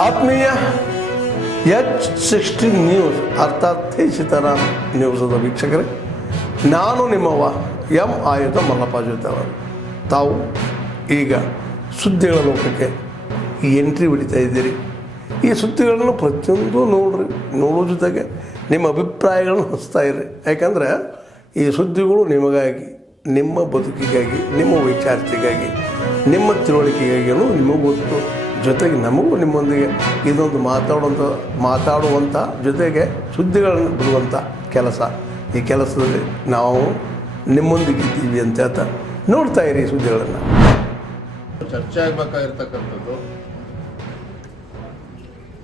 ಆತ್ಮೀಯ H16 news ಅರ್ಥಾತ್ ಸೀತಾರಾಮ್ ನ್ಯೂಸದ ವೀಕ್ಷಕರೇ, ನಾನು ನಿಮ್ಮವ ಎಂ ಆಯುಧ ಮಲ್ಲಪ್ಪ ಜೊತೆವರು. ತಾವು ಈಗ ಸುದ್ದಿಗಳ ಲೋಕಕ್ಕೆ ಎಂಟ್ರಿ ಹೊಡಿತಾ ಇದ್ದೀರಿ. ಈ ಸುದ್ದಿಗಳನ್ನು ಪ್ರತಿಯೊಂದು ನೋಡೋ ಜೊತೆಗೆ ನಿಮ್ಮ ಅಭಿಪ್ರಾಯಗಳನ್ನು ಹಂಚ್ತಾ ಇರಿ. ಯಾಕಂದರೆ ಈ ಸುದ್ದಿಗಳು ನಿಮಗಾಗಿ, ನಿಮ್ಮ ಬದುಕಿಗಾಗಿ, ನಿಮ್ಮ ವಿಚಾರತೆಗಾಗಿ, ನಿಮ್ಮ ತಿಳುವಳಿಕೆಗಾಗಿಯೂ ನಿಮಗೂ ಗೊತ್ತು. ಜೊತೆಗೆ ನಮಗೂ ನಿಮ್ಮೊಂದಿಗೆ ಇದೊಂದು ಮಾತಾಡುವಂಥ ಜೊತೆಗೆ ಸುದ್ದಿಗಳನ್ನು ಬಿಡುವಂಥ ಕೆಲಸ. ಈ ಕೆಲಸದಲ್ಲಿ ನಾವು ನಿಮ್ಮೊಂದಿಗೆ ಇದ್ದೀವಿ ಅಂತ ಹೇಳ್ತಾ ನೋಡ್ತಾ ಇರಿ ಸುದ್ದಿಗಳನ್ನು. ಚರ್ಚೆ ಆಗಬೇಕಾಗಿರ್ತಕ್ಕಂಥದ್ದು,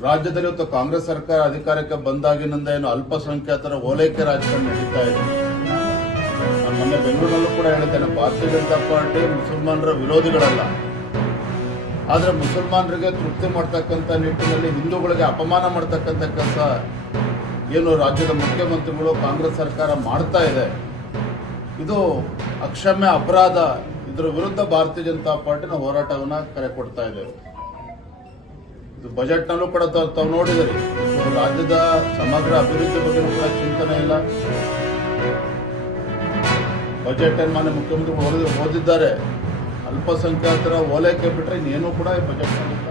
ರಾಜ್ಯದಲ್ಲಿ ಇವತ್ತು ಕಾಂಗ್ರೆಸ್ ಸರ್ಕಾರ ಅಧಿಕಾರಕ್ಕೆ ಬಂದಾಗಿನಿಂದ ಏನು ಅಲ್ಪಸಂಖ್ಯಾತರ ಓಲೈಕೆ ರಾಜಕಾರಣ ನಡೀತಾ ಇದೆ. ನಾನು ಮೊನ್ನೆ ಬೆಂಗಳೂರಿನಲ್ಲೂ ಕೂಡ ಹೇಳಿದ್ದೇನೆ, ಭಾರತೀಯ ಜನತಾ ಪಾರ್ಟಿ ಮುಸಲ್ಮಾನರ ವಿರೋಧಿಗಳಲ್ಲ, ಆದರೆ ಮುಸಲ್ಮಾನರಿಗೆ ತೃಪ್ತಿ ಮಾಡ್ತಕ್ಕಂಥ ನಿಟ್ಟಿನಲ್ಲಿ ಹಿಂದೂಗಳಿಗೆ ಅಪಮಾನ ಮಾಡ್ತಕ್ಕಂಥ ಕೆಲಸ ಏನು ರಾಜ್ಯದ ಮುಖ್ಯಮಂತ್ರಿಗಳು ಕಾಂಗ್ರೆಸ್ ಸರ್ಕಾರ ಮಾಡ್ತಾ ಇದೆ, ಇದು ಅಕ್ಷಮ್ಯ ಅಪರಾಧ. ಇದರ ವಿರುದ್ಧ ಭಾರತೀಯ ಜನತಾ ಪಾರ್ಟಿನ ಹೋರಾಟವನ್ನು ಕರೆ ಕೊಡ್ತಾ ಇದ್ದೇವೆ. ಇದು ಬಜೆಟ್ನಲ್ಲೂ ಕೂಡ ತಾವು ನೋಡಿದರೆ ರಾಜ್ಯದ ಸಮಗ್ರ ಅಭಿವೃದ್ಧಿ ಬಗ್ಗೆ ಕೂಡ ಚಿಂತನೆ ಇಲ್ಲ. ಬಜೆಟ್ ಮಾನ್ಯ ಮುಖ್ಯಮಂತ್ರಿಗಳು ಓದಿದ್ದಾರೆ, ಅಲ್ಪಸಂಖ್ಯಾತರ ಓಲೈಕೆ ಬಿಟ್ಟರೆ ಇನ್ನೇನು ಕೂಡ ಈ ಬಜೆಟ್ನಲ್ಲಿಲ್ಲ.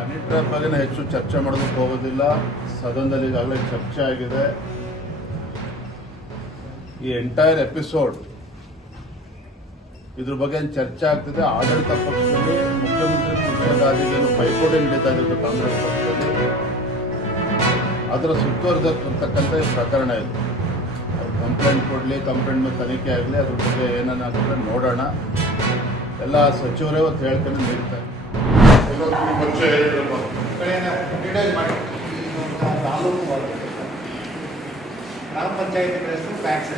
ಅನಿಟ್ರ ಬಗ್ಗೆ ಹೆಚ್ಚು ಚರ್ಚೆ ಮಾಡೋದಕ್ಕೆ ಹೋಗೋದಿಲ್ಲ. ಸದನದಲ್ಲಿ ಈಗಾಗಲೇ ಚರ್ಚೆ ಆಗಿದೆ. ಈ ಎಂಟೈರ್ ಎಪಿಸೋಡ್ ಇದ್ರ ಬಗ್ಗೆ ಚರ್ಚೆ ಆಗ್ತಿದೆ. ಆಡಳಿತ ಪಕ್ಷದಲ್ಲಿ ಮುಖ್ಯಮಂತ್ರಿ ಕುರ್ಚಿಗಾದಿಗೆ ಪೈಪೋಟಿ ನಡೀತಾ ಇದ್ದು ಕಾಂಗ್ರೆಸ್ ಪಕ್ಷದಲ್ಲಿ, ಅದರ ಸುತ್ತುವರೆದಿರ್ತಕ್ಕಂಥ ಪ್ರಕರಣ ಇದು. ಅವ್ರು ಕಂಪ್ಲೇಂಟ್ ಕೊಡಲಿ, ಕಂಪ್ಲೇಂಟ್ ಮೇಲೆ ತನಿಖೆ ಆಗಲಿ, ಅದ್ರ ಬಗ್ಗೆ ಏನೇನಾಗ್ತದೆ ನೋಡೋಣ. ಎಲ್ಲ ಸಚಿವರೇ ಇವತ್ತು ಹೇಳ್ಕೊಂಡು ನೀಡ್ತಾರೆ. ಗ್ರಾಮ ಪಂಚಾಯತಿ ಟ್ಯಾಕ್ಸ್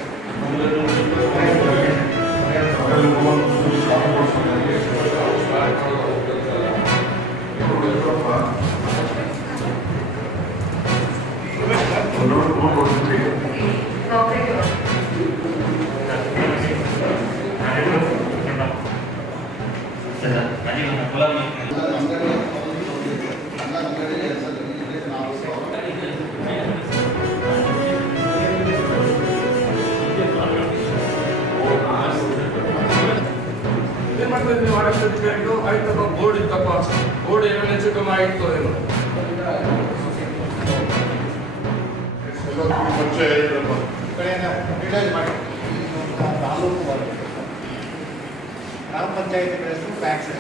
ಆಯ್ತಪ್ಪ, ಬೋರ್ಡ್ ಇತ್ತಪ್ಪ, ಬೋರ್ಡ್ ಏನೋ ಹೆಚ್ಚು ಕಮ್ಮಿ ಆಗಿತ್ತು. ಏನು ಗ್ರಾಮ ಪಂಚಾಯತಿ ಟ್ಯಾಕ್ಸ್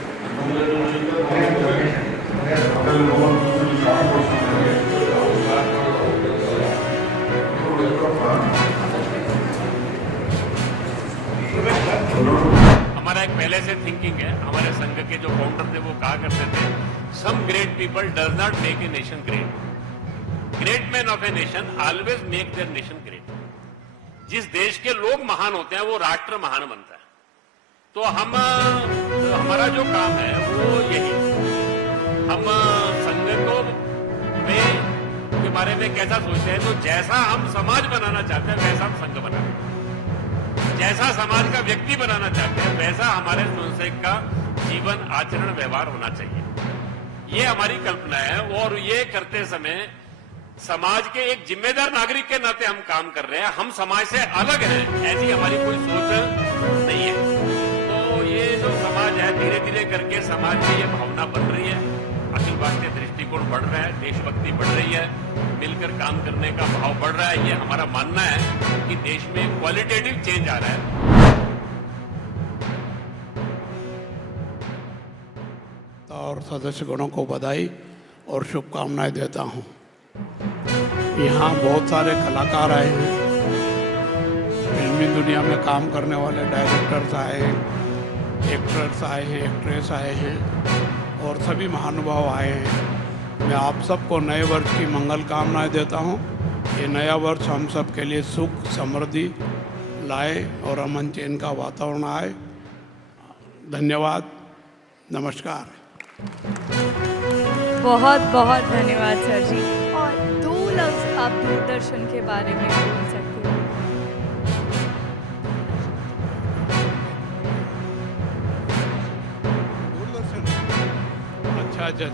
हमारा एक पहले से थिंकिंग है. हमारे संघ के जो फाउंडर थे वो कहा करते थे, some great people does not make a nation great, great man of a nation always make their nation great. जिस देश के लोग महान होते हैं वो राष्ट्र महान बनता है. तो हमारा जो काम है वो यही, हम संघ को के बारे में कैसा सोचते हैं, तो जैसा हम समाज बनाना चाहते हैं वैसा हम संघ बनाते हैं. जैसा समाज का व्यक्ति बनाना चाहते हैं वैसा हमारे स्वयंसेवक का जीवन, आचरण, व्यवहार होना चाहिए. ये हमारी कल्पना है. और ये करते समय समाज के एक जिम्मेदार नागरिक के नाते हम काम कर रहे हैं. हम समाज से अलग हैं ऐसी हमारी कोई सोच नहीं है. तो ये जो समाज है, धीरे धीरे करके समाज में ये भावना बन रही है, अखिल भारतीय दृष्टिकोण बढ़ रहा है, देशभक्ति बढ़ रही है, मिलकर काम करने का भाव बढ़ रहा है. ये हमारा मानना है कि देश में क्वालिटेटिव चेंज आ रहा है. और सदस्यगणों को बधाई और शुभकामनाएं देता हूं. यहाँ बहुत सारे कलाकार आए हैं, फिल्मी दुनिया में काम करने वाले डायरेक्टर्स आए हैं, एक्टर्स आए हैं, एक्ट्रेस आए हैं और सभी महानुभाव आए हैं. मैं आप सबको नए वर्ष की मंगल कामनाएं देता हूं. ये नया वर्ष हम सब के लिए सुख समृद्धि लाए और अमन चैन का वातावरण आए. धन्यवाद, नमस्कार. बहुत बहुत धन्यवाद सर जी. और 2 लफ्ज़ आप दूरदर्शन के बारे में बोल सकते हैं? दूरदर्शन अच्छा अच्छा।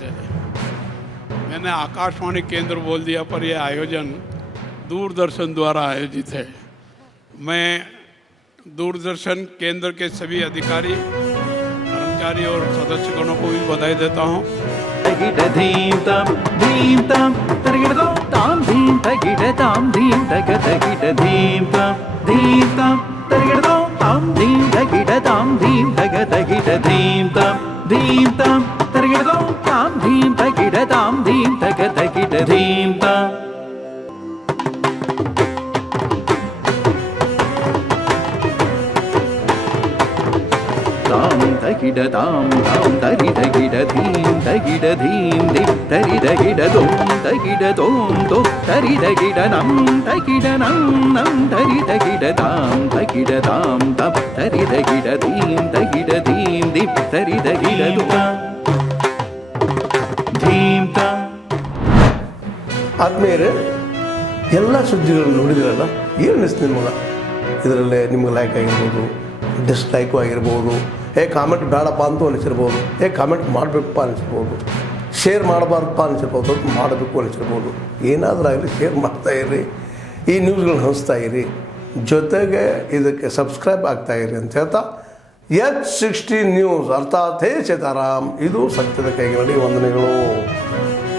मैंने आकाशवाणी केंद्र बोल दिया, पर यह आयोजन दूरदर्शन द्वारा आयोजित है। मैं दूरदर्शन केंद्र के सभी अधिकारी, कर्मचारी और सदस्यगणों को भी बधाई देता हूँ। तगिड़ धीम ताम तगिड़ दो ताम धीम तगिड़ ताम धीम तग तगिड़ धीम ताम तगिड़ दो ताम धीम तगिड़ ताम धीम तग तगिड़ धीम ताम तगिड़ दो ताम धीम तगिड़ ताम धीम तग तगिड़ धीम ताम तगिड़ ताम तरि तगिड़ धीम दिप तरि तगिड़ तोम तो तरि तगिड़ नम तगिड़ नम तरि तगिड़ ताम तप तरि तगिड़ धीम दिप तरि तगिड़ धीम ता ಆದ್ಮೇಲೆ ಎಲ್ಲ ಸುದ್ದಿಗಳನ್ನು ನೋಡಿದ್ರಲ್ಲ, ಏನು ಅನಿಸ್ತು ನಿಮಗೆ? ಇದರಲ್ಲೇ ನಿಮ್ಗೆ ಲೈಕ್ ಆಗಿರ್ಬೋದು, ಡಿಸ್ಲೈಕು ಆಗಿರ್ಬೋದು, ಕಾಮೆಂಟ್ ಬೇಡಪ್ಪ ಅಂತೂ ಅನಿಸಿರ್ಬೋದು, ಕಾಮೆಂಟ್ ಮಾಡಬೇಕಪ್ಪ ಅನಿಸಿರ್ಬೋದು, ಶೇರ್ ಮಾಡಬಾರ್ದಪ್ಪ ಅನಿಸಿರ್ಬೋದು, ಮಾಡಬೇಕು ಅನಿಸಿರ್ಬೋದು. ಏನಾದರೂ ಆಗಲಿ ಶೇರ್ ಮಾಡ್ತಾಯಿರಿ, ಈ ನ್ಯೂಸ್ಗಳನ್ನ ಹಂಚ್ತಾ ಇರಿ, ಜೊತೆಗೆ ಇದಕ್ಕೆ ಸಬ್ಸ್ಕ್ರೈಬ್ ಆಗ್ತಾಯಿರಿ ಅಂತ ಹೇಳ್ತಾ H16 ನ್ಯೂಸ್ ಅರ್ಥಾತ್ ಹೇ ಸೀತಾರಾಮ್, ಇದು ಸತ್ಯದ ಕೈಗೆ ನಡಿ. ವಂದನೆಗಳು.